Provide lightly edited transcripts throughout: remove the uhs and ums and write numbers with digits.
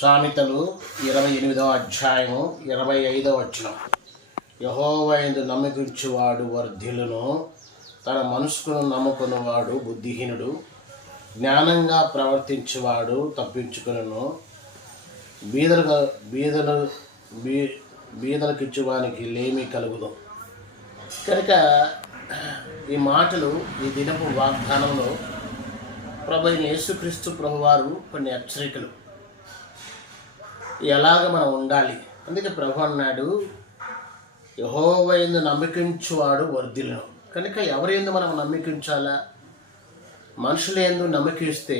సామెతలు 28వ అధ్యాయము 25వ వచనం. యెహోవా యందు నమ్మకించువాడు వర్ధిల్లును, తన మనసుకును నమ్ముకున్నవాడు బుద్ధిహీనుడు. జ్ఞానంగా ప్రవర్తించువాడు తప్పించుకును, బీదలకిచ్చువానికి లేమి కలుగును. కనుక ఈ మాటలు ఈ దినపు వాగ్దానంలో ప్రభు అయిన యేసుక్రీస్తు ప్రభువారు కొన్ని హెచ్చరికలు ఎలాగ మనం ఉండాలి. అందుకే ప్రభు అన్నాడు, యెహోవా యందు నమ్మకించువాడు వర్ధిల్లును. కనుక ఎవరి యందు మనం నమ్మకించాలా? మనుషుల యందు నమ్మకిస్తే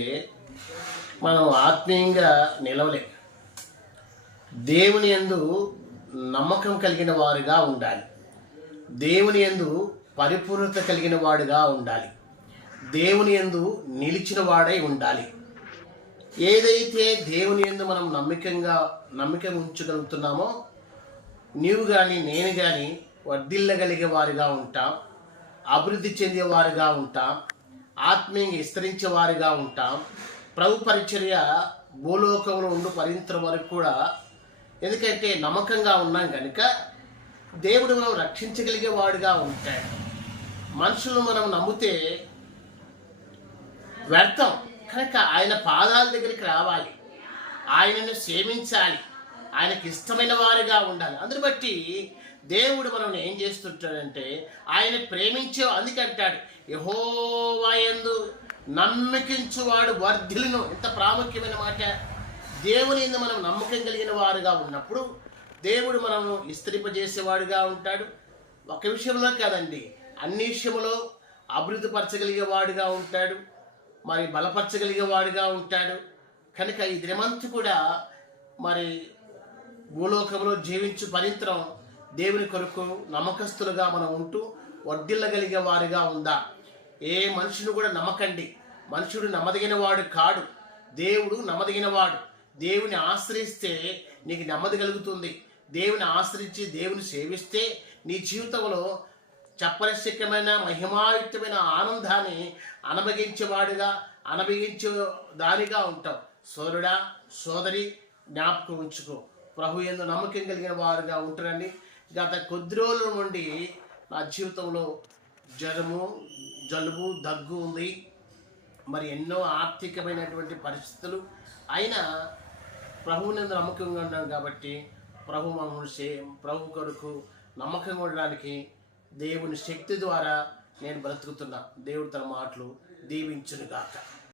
మనం ఆత్మీయంగా నిలవలేం. దేవుని యందు నమ్మకం కలిగిన వారుగా ఉండాలి. దేవుని యందు పరిపూర్ణత కలిగిన వాడుగా ఉండాలి. దేవుని యందు నిలిచిన వాడై ఉండాలి. ఏదైతే దేవుని యందు మనం నమ్మకం ఉంచగలుగుతున్నామో, నీవు కానీ నేను కానీ వర్ధిల్లగలిగే వారిగా ఉంటాం, అభివృద్ధి చెందేవారుగా ఉంటాం, ఆత్మీయంగా విస్తరించే వారిగా ఉంటాం. ప్రభు పరిచర్య భూలోకంలో ఉండు పరింతరం వరకు కూడా, ఎందుకంటే నమ్మకంగా ఉన్నాం కనుక దేవుడు మనం రక్షించగలిగే వాడుగా ఉంటాడు. మనుషులు మనం నమ్మితే వ్యర్థం. కనుక ఆయన పాదాల దగ్గరికి రావాలి, ఆయనను సేవించాలి, ఆయనకి ఇష్టమైన వారిగా ఉండాలి. అందుని బట్టి దేవుడు మనం ఏం చేస్తుంటాడంటే, ఆయన ప్రేమించే, అందుకంటాడు యెహోవా యందు నమ్మకించువాడు వర్ధిల్లును. ఎంత ప్రాముఖ్యమైన మాట. దేవుని యందు మనం నమ్మకం కలిగిన వారుగా ఉన్నప్పుడు దేవుడు మనము విస్తరింపజేసేవాడుగా ఉంటాడు. ఒక విషయంలో కాదండి, అన్ని విషయంలో అభివృద్ధి పరచగలిగే వాడుగా ఉంటాడు, మరి బలపరచగలిగే వాడుగా ఉంటాడు. కనుక ఈ దినమంతా కూడా మరి భూలోకంలో జీవించు పరింతరం దేవుని కొరకు నమ్మకస్తులుగా మనం ఉంటూ వర్ధిల్లగలిగే వారిగా ఉందా? ఏ మనుషుని కూడా నమ్మకండి. మనుషుడు నమ్మదగిన వాడు కాడు, దేవుడు నమ్మదగిన వాడు. దేవుని ఆశ్రయిస్తే నీకు నెమ్మది కలుగుతుంది. దేవుని ఆశ్రయించి దేవుని సేవిస్తే నీ జీవితంలో చెప్పనిశక్యమైన మహిమాయుక్తమైన ఆనందాన్ని అనుభవించే దానిగా ఉంటావు. సోదరుడా, సోదరి, జ్ఞాపకం ఉంచుకో, ప్రభు యందు నమ్మకం కలిగిన వారుగా ఉంటారని. గత కొద్ది రోజుల నుండి నా జీవితంలో జ్వరము, జలుబు, దగ్గు ఉంది. మరి ఎన్నో ఆర్థికమైనటువంటి పరిస్థితులు అయినా ప్రభువు యందు నమ్మకంగా ఉన్నాను కాబట్టి ప్రభు కొరకు నమ్మకంగా ఉండడానికి దేవుని శక్తి ద్వారా నేను బ్రతుకుతున్నా. దేవుడు తన మాటలు దీవించునుగాక.